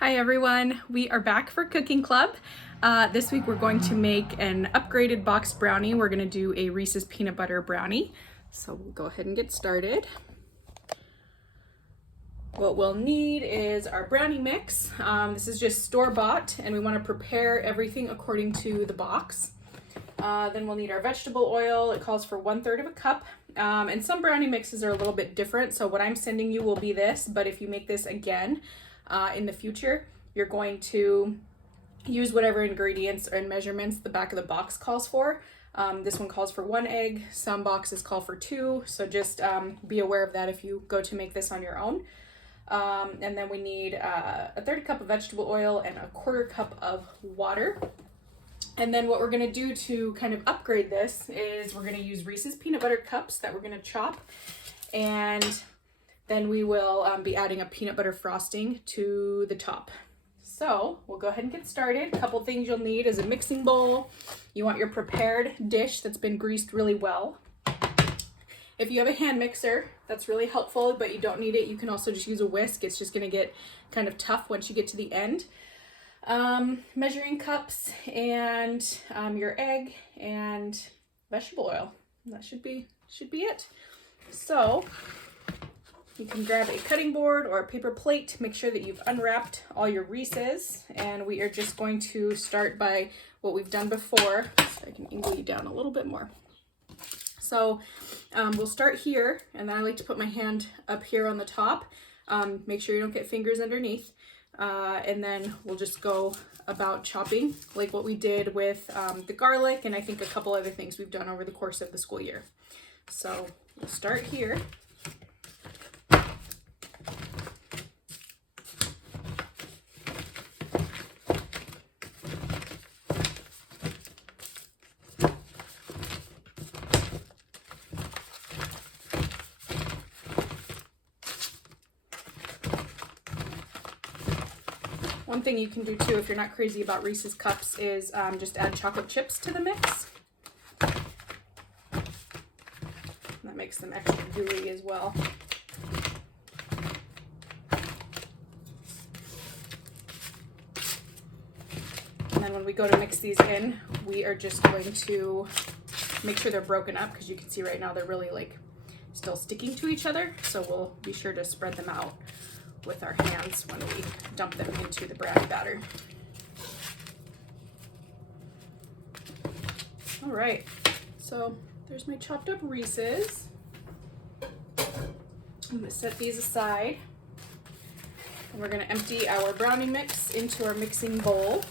Hi everyone, we are back for Cooking Club. This week we're going to make an upgraded boxed brownie. We're going to do a Reese's peanut butter brownie. So we'll go ahead and get started. What we'll need is our brownie mix. This is just store-bought and we want to prepare everything according to the box. Then we'll need our vegetable oil. It calls for 1/3 of a cup. And some brownie mixes are a little bit different. So what I'm sending you will be this, but if you make this again, in the future, you're going to use whatever ingredients and measurements the back of the box calls for. This one calls for 1 egg, some boxes call for 2, so just be aware of that if you go to make this on your own. And then we need a 1/3 cup of vegetable oil and a 1/4 cup of water. And then what we're going to do to kind of upgrade this is we're going to use Reese's peanut butter cups that we're going to chop, and then we will be adding a peanut butter frosting to the top. So we'll go ahead and get started. A couple things you'll need is a mixing bowl. You want your prepared dish that's been greased really well. If you have a hand mixer, that's really helpful, but you don't need it. You can also just use a whisk. It's just gonna get kind of tough once you get to the end. Measuring cups and your egg and vegetable oil. That should be it. So you can grab a cutting board or a paper plate. Make sure that you've unwrapped all your Reese's, and we are just going to start by what we've done before. So I can angle you down a little bit more. So we'll start here, and then I like to put my hand up here on the top. Make sure you don't get fingers underneath. And then we'll just go about chopping like what we did with the garlic, and I think a couple other things we've done over the course of the school year. So we'll start here. One thing you can do too, if you're not crazy about Reese's cups, is just add chocolate chips to the mix. That makes them extra gooey as well. And then when we go to mix these in, we are just going to make sure they're broken up, because you can see right now they're really like still sticking to each other. So we'll be sure to spread them out with our hands when we dump them into the brownie batter. All right, so there's my chopped up Reese's. I'm gonna set these aside, and we're gonna empty our brownie mix into our mixing bowl.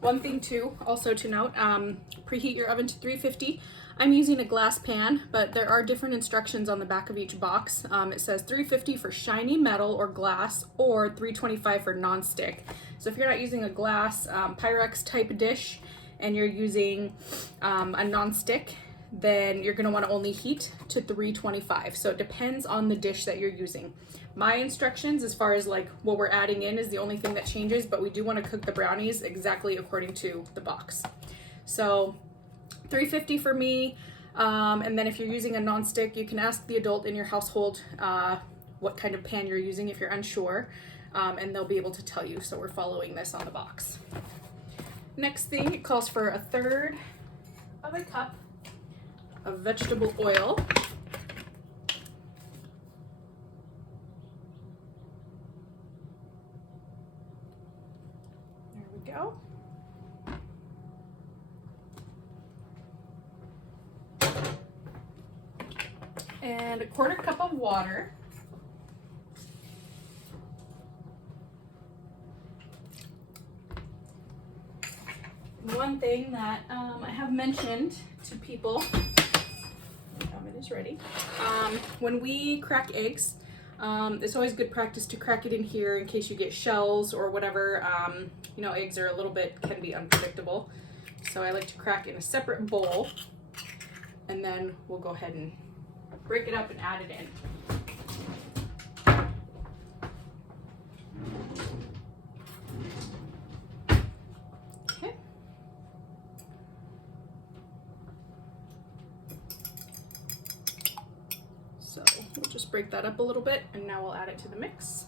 One thing too, also to note, preheat your oven to 350. I'm using a glass pan, but there are different instructions on the back of each box. It says 350 for shiny metal or glass, or 325 for non-stick. So if you're not using a glass Pyrex type dish and you're using a non-stick, then you're gonna wanna only heat to 325. So it depends on the dish that you're using. My instructions as far as like what we're adding in is the only thing that changes, but we do want to cook the brownies exactly according to the box. So 350 for me, and then if you're using a non-stick, you can ask the adult in your household what kind of pan you're using if you're unsure, and they'll be able to tell you. So we're following this on the box. Next thing, it calls for 1/3 of a cup of vegetable oil. Go. And a 1/4 cup of water. One thing that I have mentioned to people, the oven is ready, when we crack eggs, it's always good practice to crack it in here in case you get shells or whatever. You know, eggs are can be unpredictable. So I like to crack in a separate bowl, and then we'll go ahead and break it up and add it in. We'll just break that up a little bit, and now we'll add it to the mix.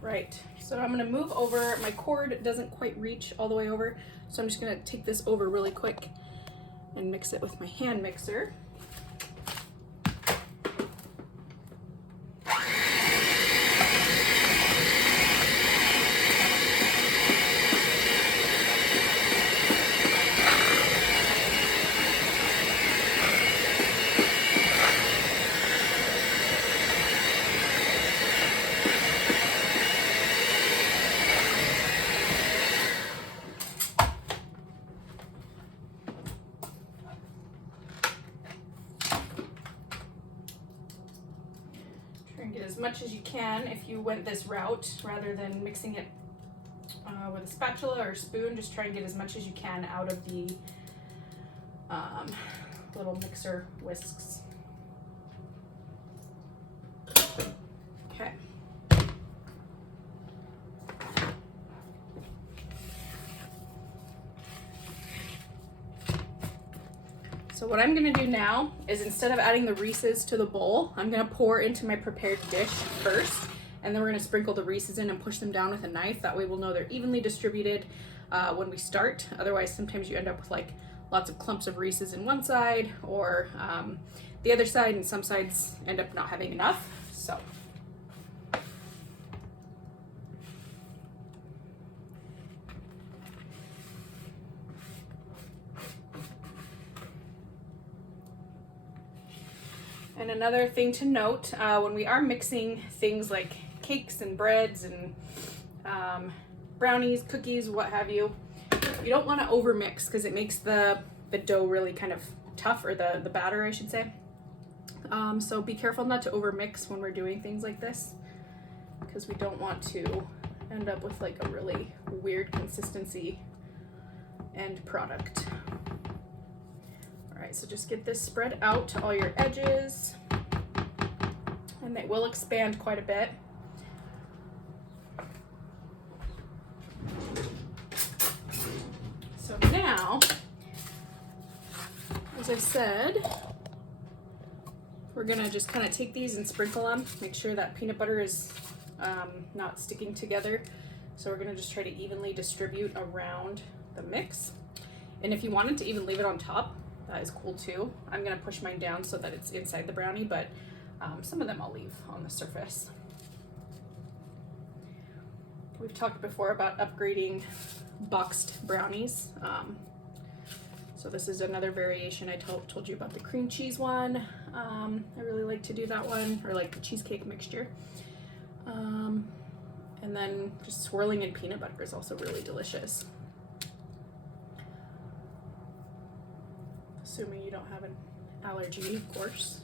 Right, so I'm gonna move over. My cord doesn't quite reach all the way over, so I'm just gonna take this over really quick and mix it with my hand mixer. Get as much as you can if you went this route rather than mixing it with a spatula or spoon. Just try and get as much as you can out of the little mixer whisks. Okay. So what I'm gonna do now is, instead of adding the Reese's to the bowl, I'm gonna pour into my prepared dish first, and then we're gonna sprinkle the Reese's in and push them down with a knife. That way we'll know they're evenly distributed when we start. Otherwise, sometimes you end up with like lots of clumps of Reese's in one side or the other side, and some sides end up not having enough. So. And another thing to note, when we are mixing things like cakes and breads and brownies, cookies, what have you, you don't want to overmix because it makes the dough really kind of tough, or the batter, I should say. So be careful not to overmix when we're doing things like this, because we don't want to end up with like a really weird consistency end product. Alright, so just get this spread out to all your edges, and they will expand quite a bit. So now, as I said, we're gonna just kind of take these and sprinkle them, make sure that peanut butter is not sticking together. So we're gonna just try to evenly distribute around the mix. And if you wanted to even leave it on top, that is cool too. I'm gonna push mine down so that it's inside the brownie, but some of them I'll leave on the surface. We've talked before about upgrading boxed brownies. So this is another variation. I told you about the cream cheese one. I really like to do that one, or like the cheesecake mixture. And then just swirling in peanut butter is also really delicious. Assuming you don't have an allergy, of course.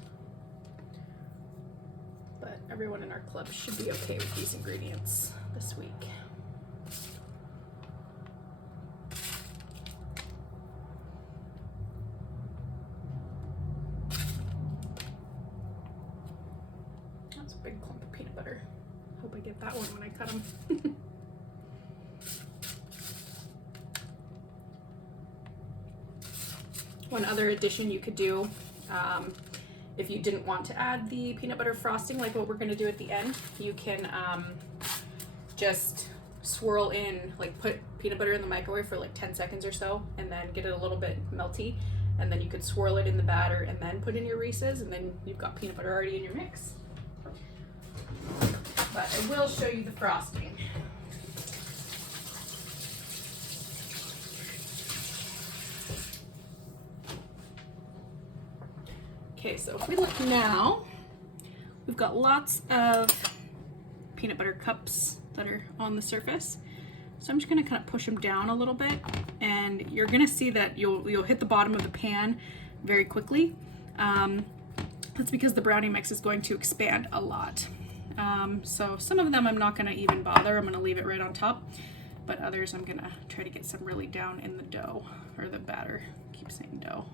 But everyone in our club should be okay with these ingredients this week. That's a big clump of peanut butter. Hope I get that one when I cut them. One other addition you could do, if you didn't want to add the peanut butter frosting like what we're going to do at the end, you can just swirl in, like put peanut butter in the microwave for like 10 seconds or so, and then get it a little bit melty, and then you could swirl it in the batter and then put in your Reese's, and then you've got peanut butter already in your mix. But I will show you the frosting. Okay, so if we look now, we've got lots of peanut butter cups that are on the surface. So I'm just gonna kind of push them down a little bit, and you're gonna see that you'll hit the bottom of the pan very quickly. That's because the brownie mix is going to expand a lot. So some of them I'm not gonna even bother, I'm gonna leave it right on top, but others I'm gonna try to get some really down in the dough, or the batter. I keep saying dough.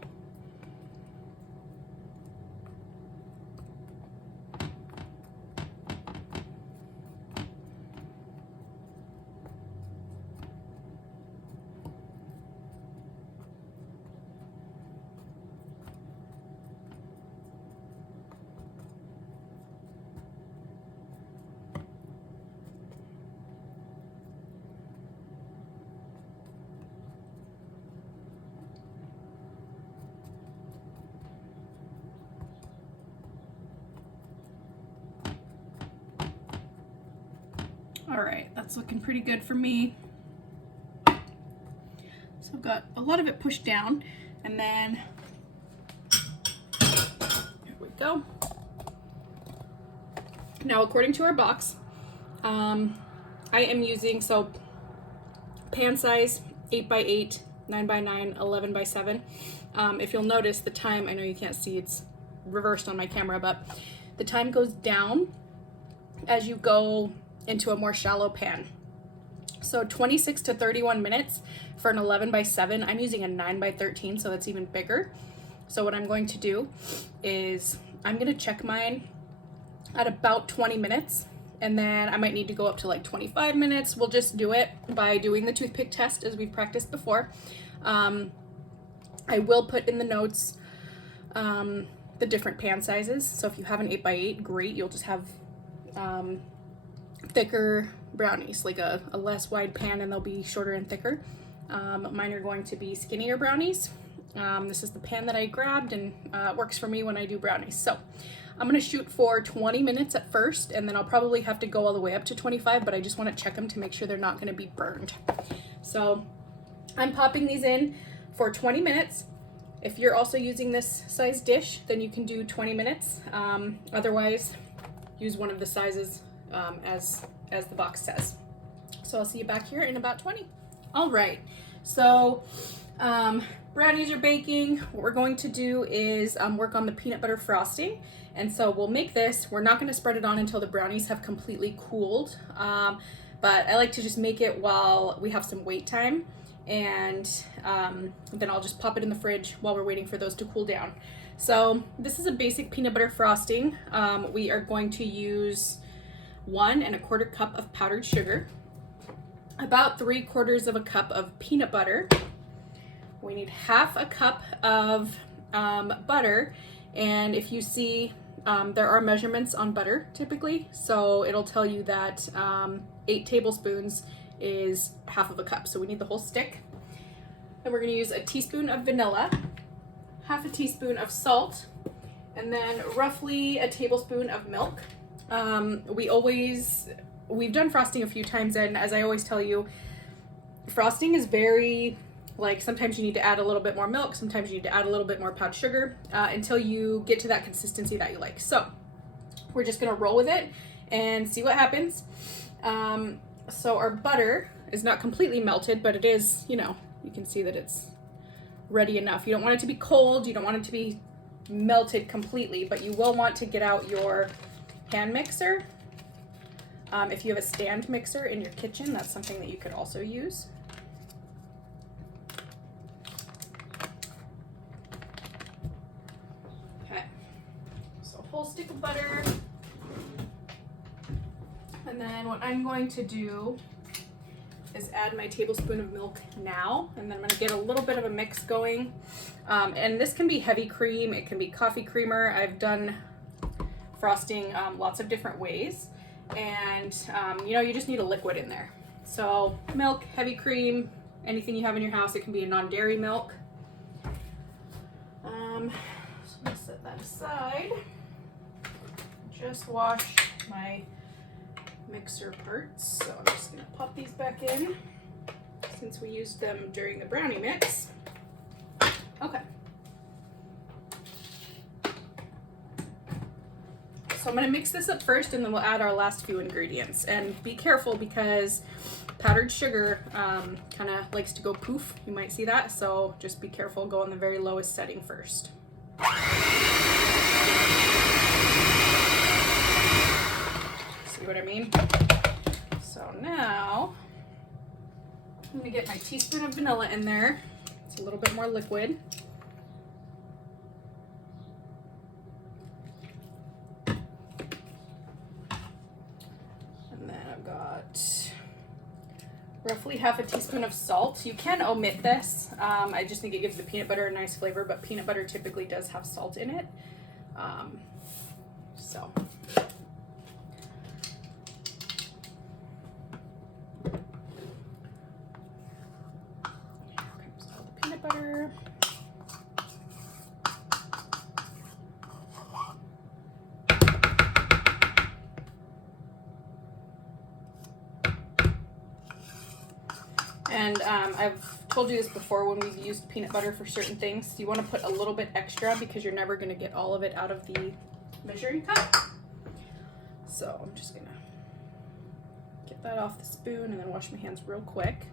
All right, that's looking pretty good for me. So I've got a lot of it pushed down, and then here we go. Now, according to our box, I am using, so pan size 8x8, 9x9, 11x7. If you'll notice the time, I know you can't see, it's reversed on my camera, but the time goes down as you go into a more shallow pan. So 26 to 31 minutes for an 11x7. I'm using a 9x13, so that's even bigger. So what I'm going to do is I'm going to check mine at about 20 minutes, and then I might need to go up to like 25 minutes. We'll just do it by doing the toothpick test as we've practiced before. I will put in the notes the different pan sizes. So if you have an 8x8, great, you'll just have thicker brownies, like a less wide pan, and they'll be shorter and thicker. Mine are going to be skinnier brownies. This is the pan that I grabbed, and it works for me when I do brownies. So I'm gonna shoot for 20 minutes at first, and then I'll probably have to go all the way up to 25, but I just wanna check them to make sure they're not gonna be burned. So I'm popping these in for 20 minutes. If you're also using this size dish, then you can do 20 minutes. Otherwise, use one of the sizes as the box says. So I'll see you back here in about 20. All right, so brownies are baking. What we're going to do is work on the peanut butter frosting. And so we'll make this. We're not gonna spread it on until the brownies have completely cooled. But I like to just make it while we have some wait time. And then I'll just pop it in the fridge while we're waiting for those to cool down. So this is a basic peanut butter frosting. We are going to use 1 1/4 cup of powdered sugar, about 3/4 of a cup of peanut butter. We need 1/2 cup of butter, and if you see, there are measurements on butter typically, so it'll tell you that 8 tablespoons is 1/2 cup, so we need the whole stick. Then we're going to use a teaspoon of vanilla, 1/2 teaspoon of salt, and then roughly a tablespoon of milk. We've done frosting a few times, and as I always tell you, frosting is very, like, sometimes you need to add a little bit more milk, sometimes you need to add a little bit more powdered sugar until you get to that consistency that you like. So we're just gonna roll with it and see what happens. So our butter is not completely melted, but it is, you know, you can see that it's ready enough. You don't want it to be cold, you don't want it to be melted completely, but you will want to get out your hand mixer. If you have a stand mixer in your kitchen, that's something that you could also use. Okay, so a whole stick of butter. And then what I'm going to do is add my tablespoon of milk now, and then I'm gonna get a little bit of a mix going. And this can be heavy cream, it can be coffee creamer. I've done frosting lots of different ways, and you know, you just need a liquid in there. So milk, heavy cream, anything you have in your house. It can be a non-dairy milk. So I'm gonna set that aside. Just wash my mixer parts, so I'm just gonna pop these back in since we used them during the brownie mix. Okay. So I'm gonna mix this up first, and then we'll add our last few ingredients. And be careful because powdered sugar kind of likes to go poof. You might see that, so just be careful. Go on the very lowest setting first. See what I mean? So now I'm gonna get my teaspoon of vanilla in there. It's a little bit more liquid. And then I've got roughly 1/2 teaspoon of salt. You can omit this. I just think it gives the peanut butter a nice flavor, but peanut butter typically does have salt in it. So peanut butter. And I've told you this before when we've used peanut butter for certain things. You want to put a little bit extra because you're never going to get all of it out of the measuring cup. So I'm just going to get that off the spoon and then wash my hands real quick.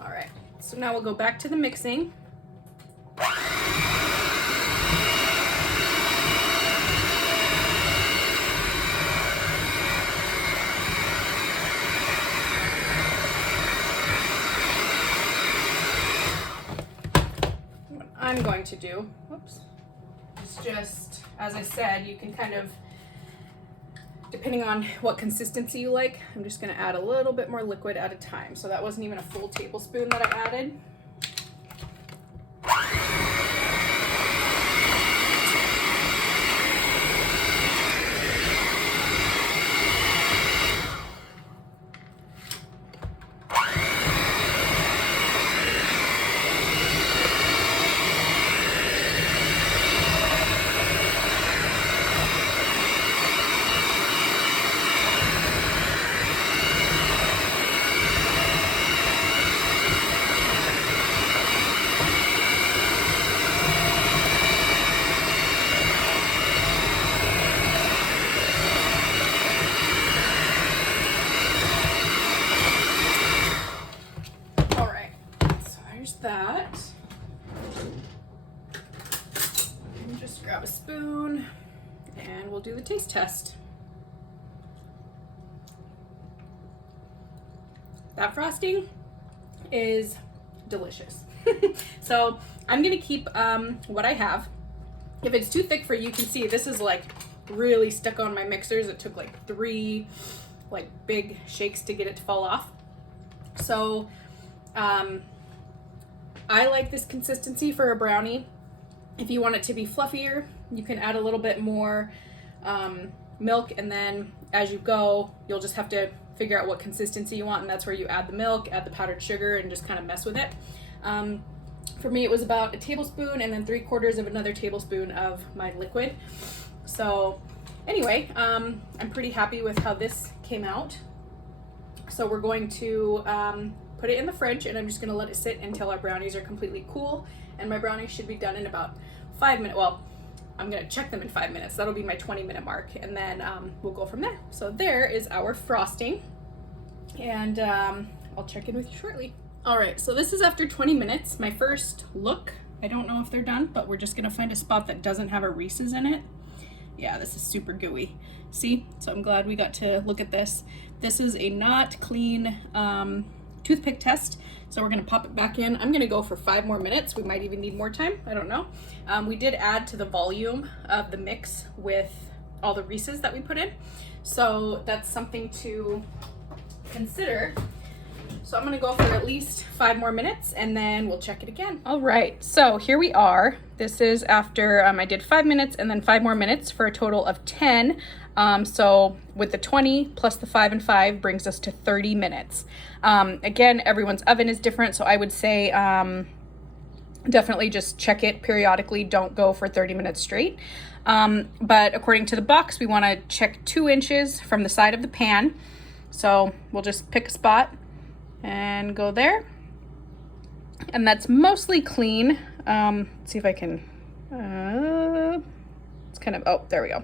All right, so now we'll go back to the mixing. What I'm going to do, whoops, is just, as I said, you can kind of, depending on what consistency you like, I'm just going to add a little bit more liquid at a time. So that wasn't even a full tablespoon that I added. That. And just grab a spoon and we'll do the taste test. That frosting is delicious. So I'm gonna keep what I have. If it's too thick for you, you can see this is like really stuck on my mixers. It took like 3 like big shakes to get it to fall off. So I like this consistency for a brownie. If you want it to be fluffier, you can add a little bit more milk, and then as you go, you'll just have to figure out what consistency you want, and that's where you add the milk, add the powdered sugar, and just kind of mess with it. For me, it was about a tablespoon and then 3/4 of another tablespoon of my liquid. So anyway, I'm pretty happy with how this came out. So we're going to put it in the fridge, and I'm just gonna let it sit until our brownies are completely cool. And my brownies should be done in about 5 minutes. Well, I'm gonna check them in 5 minutes. That'll be my 20-minute mark, and then we'll go from there. So there is our frosting, and I'll check in with you shortly. All right, so this is after 20 minutes. My first look, I don't know if they're done, but we're just gonna find a spot that doesn't have a Reese's in it. Yeah, this is super gooey. See? So I'm glad we got to look at this. This is a not clean toothpick test, so we're gonna pop it back in. I'm gonna go for 5 more minutes. We might even need more time, I don't know. We did add to the volume of the mix with all the Reese's that we put in, so that's something to consider. So I'm gonna go for at least 5 more minutes, and then we'll check it again. All right, so here we are. This is after I did 5 minutes and then 5 more minutes for a total of 10. So with the 20 plus the 5 and 5 brings us to 30 minutes. Again, everyone's oven is different, so I would say definitely just check it periodically. Don't go for 30 minutes straight. But according to the box, we want to check 2 inches from the side of the pan. So we'll just pick a spot and go there. And that's mostly clean. Let's see if I can, it's kind of, oh, there we go.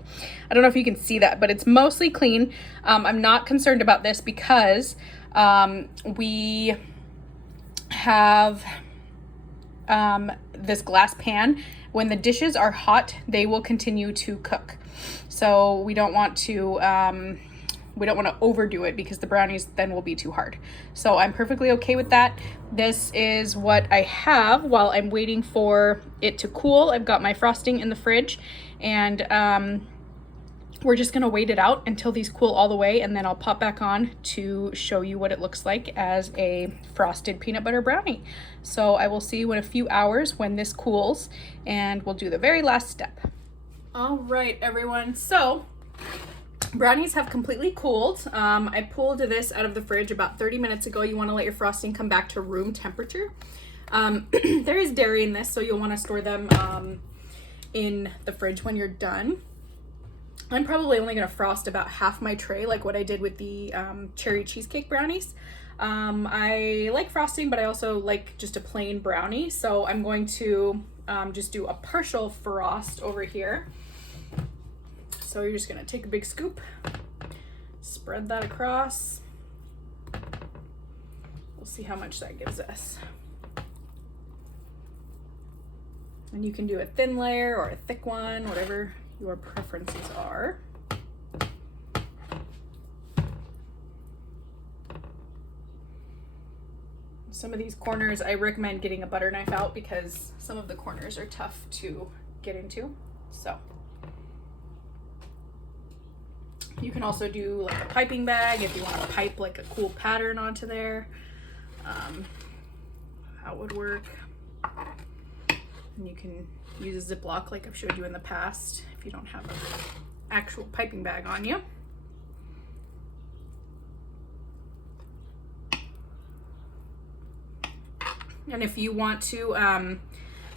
I don't know if you can see that, but it's mostly clean. I'm not concerned about this because we have this glass pan. When the dishes are hot, they will continue to cook. So we don't want to overdo it because the brownies then will be too hard. So I'm perfectly okay with that. This is what I have while I'm waiting for it to cool. I've got my frosting in the fridge, and we're just gonna wait it out until these cool all the way, and then I'll pop back on to show you what it looks like as a frosted peanut butter brownie. So I will see you in a few hours when this cools, and we'll do the very last step. All right, everyone. So brownies have completely cooled. I pulled this out of the fridge about 30 minutes ago. You want to let your frosting come back to room temperature. There is dairy in this, so you'll want to store them in the fridge when you're done. I'm probably only going to frost about half my tray, like what I did with the cherry cheesecake brownies. I like frosting, but I also like just a plain brownie. So I'm going to just do a partial frost over here. So you're just going to take a big scoop, spread that across. We'll see how much that gives us. And you can do a thin layer or a thick one, whatever your preferences are. Some of these corners, I recommend getting a butter knife out because some of the corners are tough to get into. So you can also do like a piping bag if you want to pipe like a cool pattern onto there. That would work. And you can use a Ziploc like I've showed you in the past if you don't have an actual piping bag on you. And if you want to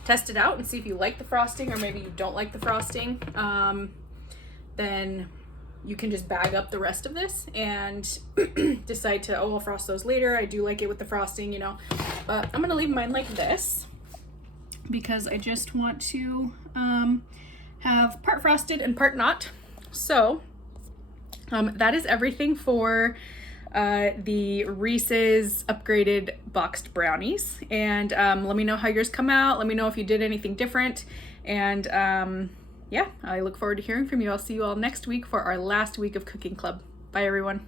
test it out and see if you like the frosting or maybe you don't like the frosting, then you can just bag up the rest of this and decide to, oh, I'll frost those later. I do like it with the frosting, you know, but I'm gonna leave mine like this because I just want to have part frosted and part not. So that is everything for the Reese's upgraded boxed brownies. And let me know how yours come out. Let me know if you did anything different. And yeah, I look forward to hearing from you. I'll see you all next week for our last week of Cooking Club. Bye, everyone.